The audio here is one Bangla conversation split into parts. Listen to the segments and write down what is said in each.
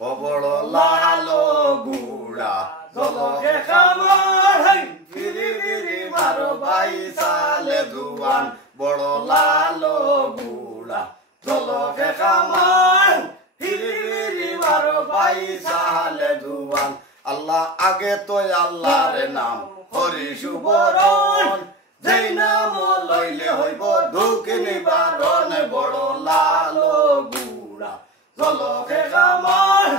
ও বড় লালো গুড়া জলকে খামার ফিরি ফিরি মারো ভাই সালে জুয়ান বড় লালো গুড়া জলকে খামার ফিরি ফিরি মারো ভাই সালে জুয়ান আল্লাহ আগে তো আল্লাহর নাম হরি সুবরণ যেই নাম লইলে হইব দুঃখ নিবারণ বড় লালো গুড়া জলকে খামার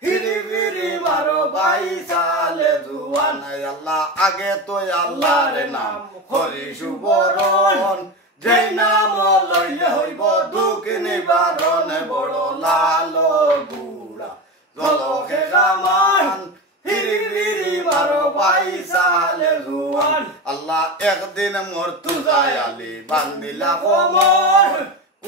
ফিরি ফিরি মারো ভাই সালে জুয়ান আল্লাহ আগে তো আল্লাহর নাম হরি সুবরণ যেই নাম লইলে হইব দুঃখ নিবারণ বড় লালো গুড়া জলকে খামার ফিরি ফিরি মারো ভাই সালে জুয়ান আল্লাহ একদিন মোর তুজায় আলী বান্দিলা কোমর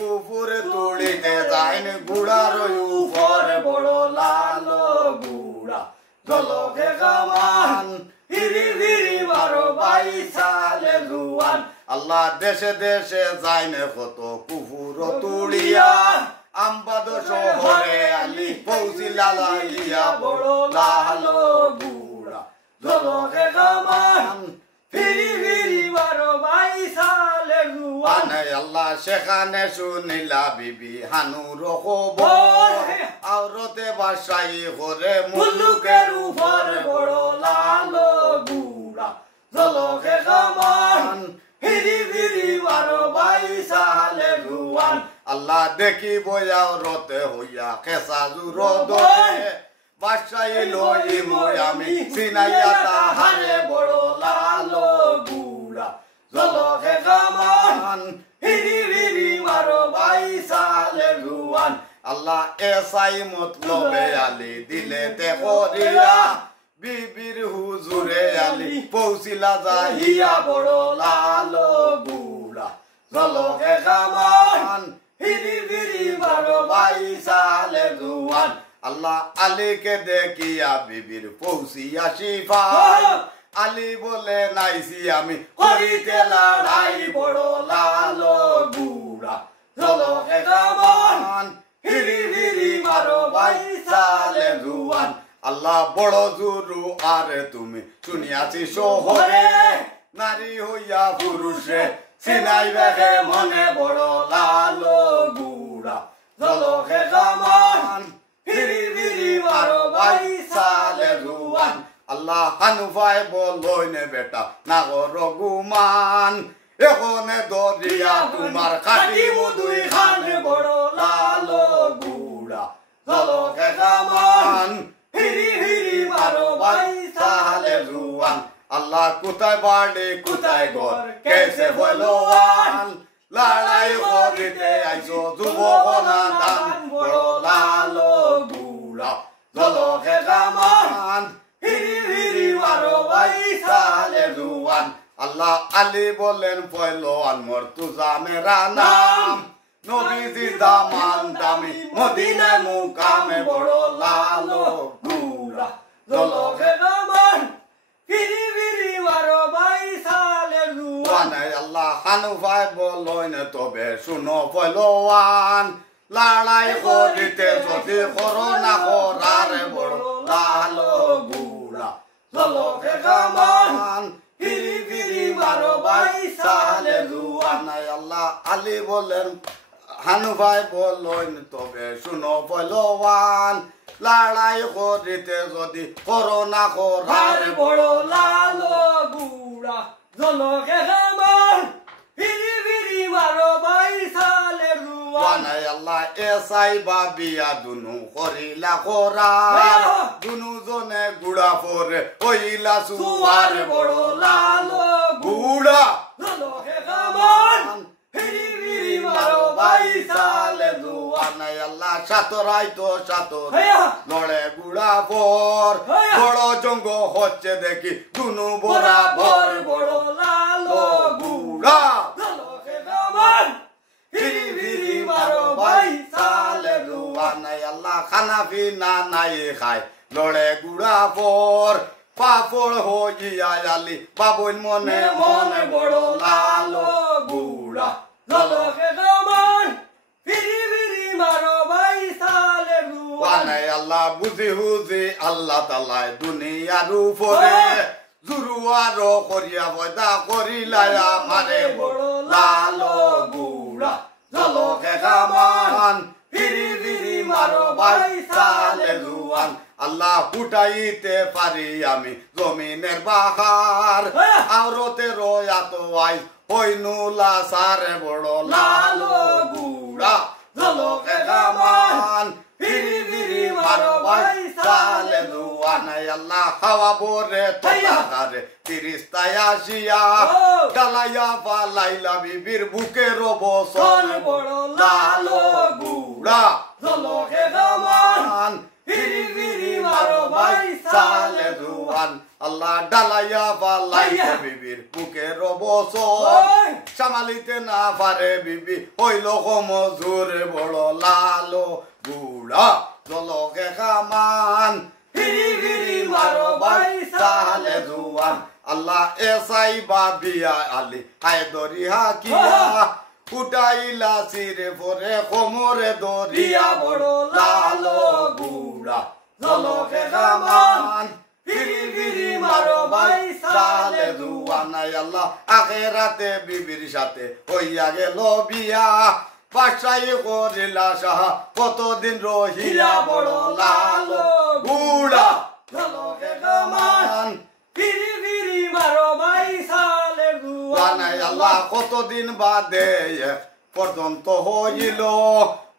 উপরে তুলিতে যাইন গুড়ার উপর বড় লালো গুড়া জলকে খামান ফিরি ফিরি মারো ভাই সালে জুয়ান আল্লাহ দেশে দেশে যাইন কত কুফুর তুলিয়া আমবাদ শহরে আলী পৌঁছিলা লাইয়া বড় লালো গুড়া জলকে খামান ফিরি ফিরি মারো ভাই সালে জুয়ান আল্লাহ সেখানে শুনিলা বিবি হানুর খবর আওরতে বাসাই করে মুলুকের উপর বড় লালো গুড়া জলকে খামান ফিরি ফিরি মারো ভাই সালে জুয়ান আল্লাহ দেখি বয়াও রতে হইয়া কেসা জুর দরে বাসাই লই মই আমি সিনাইয়া তাহারে বড় লালো গুড়া জলকে খামান ফিরি ফিরি মারো ভাই সালে জুয়ান আল্লাহ এসাই মতলবে আলী দিলেতে করিয়া বিবির হুজুরে আলী পৌঁছিলা যাইয়া বড় লালো গুড়া জলকে খামান ফিরি ফিরি মারো ভাই সালে জুয়ান আল্লাহ আলীকে দেখিয়া বিবির পৌঁছিয়া শিফা আলী বলে নাইছি আমি করিতে লড়াই বড় লালো গুড়া জলকে খামান ফিরি ফিরি মারো ভাই সালে জুয়ান আল্লাহ বড় জুরু আরে তুমি শুনিয়াছি শহরে নারী হইয়া পুরুষে সিনাইবে মনে বড় লালো গুড়া জলকে খামান ফিরি ফিরি মারো ভাই সালে জুয়ান আল্লাহ হানুফাই বলইনে বেটা নাগর গুমান এখনে দরিয়া তোমার কাটি মুদুই খান বড় লালো গুড়া জলকে খামান ফিরি ফিরি মারো ভাই সালে জুয়ান আল্লাহ কোথায় বাড়ি কোথায় ঘর কেসে বলওয়ান লড়াই করিতে আইসো যুবক না দান বড় লালো গুড়া জলকে খামান ফিরি ফিরি মারো ভাই সালে জুয়ান আল্লাহ আলী বলেন পয়লোয়ান মোর তুজা মেরা নাম নবীজি দামান দামি মদিনায় মুকামে বড় লালো গুড়া জলকে খামান ফিরি ফিরি মারো ভাই সালে জুয়ান আল্লাহ হানুফাই বলইন তবে শুনো পয়লোয়ান লড়াই করিতে যদি করো না করার বড় লালো গুড়া জলকে খামান ফিরি ফিরি মারো ভাই সালে জুয়ান আল্লাহ আলী বলেন হানুফাই বলইন তবে শুনো পয়লোয়ান লড়াই করিতে যদি করো না করার বড় লালো গুড়া জলকে খামান ফিরি ফিরি মারো ভাই সালে জুয়ান আল্লাহ এসাই বাবিয়া দুনু করিলা করার দুনু জনে গুড়া পরে কইলা সুয়ার বড় লালো গুড়া জলকে খামান ফিরি ফিরি মারো ভাই সালে জুয়ান আল্লাহ সাতরাই তো সাতর লড়ে গুড়া পর বড় জঙ্গ হচ্ছে দেখি দুনু বরাবর বড় লালো গুড়া জলকে খামান ফিরি ফিরি মারো ভাই সালে জুয়ান আল্লাহ খানা পিনা নাই খায় লড়ে গুড়া পর পাপড় হইয়া আলি বাবুন মনে মনে বড় লালো গুড়া জলকে খামান ফিরি ফিরি মারো ভাই সালে জুয়ান আনাই আল্লাহ বুঝি হুজি আল্লাহ তালাই দুনিয়ার উপরে জুরুয়ার করিয়া পয়দা করিলাই আমারে বড় লালো গুড়া জলকে কামান ফিরি ফিরি মারো ভাই সালে জুয়ান আল্লাহ উঠাইতে পারি আমি জমিনের বাহার আওরতে রয়াত আই হইনুলা সারে বড় লালো গুড়া জলকে কামান ফিরি ফিরি মারো ভাই সালে জুয়ান আল্লাহ হাওয়া বরে তোলাকারে তিরিস্তায় আসিয়া ডালাইয়া পালাইলা বিবির বুকে রবসন বড় লালো গুড়া জলকে কামান ফিরি ফিরি মারো ভাই সালে জুয়ান আল্লাহ ডালাইয়া পালাইয়া বিবির বুকে রবসন সামালিতে না পারে বিবি হইল মজুরে বড় লালো গুড়া জলকে কামান ফিরি ফিরি মারো ভাই সালে জুয়ান আল্লাহ এসাই বাবিয়া আলী হায়দরি হাকিয়া উঠাইলা সিরে পরে কোমরে দরিয়া বড় লালো গুড়া জলকে কামান ফিরি ফিরি মারো ভাই সালে জুয়ান আল্লাহ আখেরাতে বিবির সাথে হইয়া গেল বিয়া বাসাই করিলা সাহা কতদিন রহিলা বড় লালো গুড়া জলকে কামান ফিরি ফিরি মারো ভাই সালে জুয়ান আল্লাহ কতদিন বাদে পর্যন্ত হইল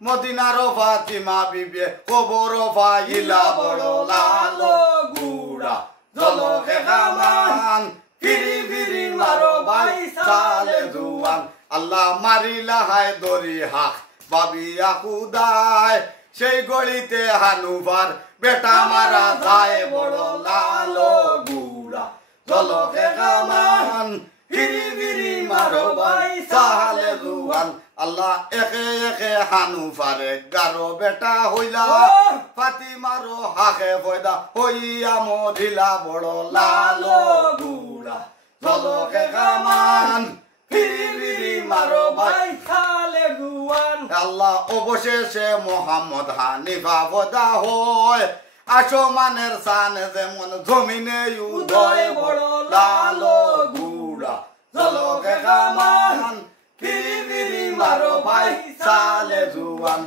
মদিনার ফাতিমা বিবে কবর পাইলা বড় লালো গুড়া জলকে কামান ফিরি ফিরি মারো ভাই সালে জুয়ান আল্লাহ মারিলা হায় দরি হাক বাবিয়া খুদায় সেই গলিতে হানুফার বেটা মারা যায় বড় লালো গুড়া জলকে কামান ফিরি ফিরি মারো ভাই সালে জুয়ান আল্লাহ একে একে হানুফারে গারো বেটা হইলা ফাতিমারো হাকে ফয়দা হইয়া মরিলা বড় লালো গুড়া জলকে কামান ফিরি ফিরি মারো ভাই সালে জুয়ান আল্লাহ অবশেষে মোহাম্মদ হানিফা ফয়দা হয় আসমানের সানে যেমন জমিনে উদয় বড় লালো গুড়া জলকে কামান ফিরি ফিরি মারো ভাই সালে জুয়ান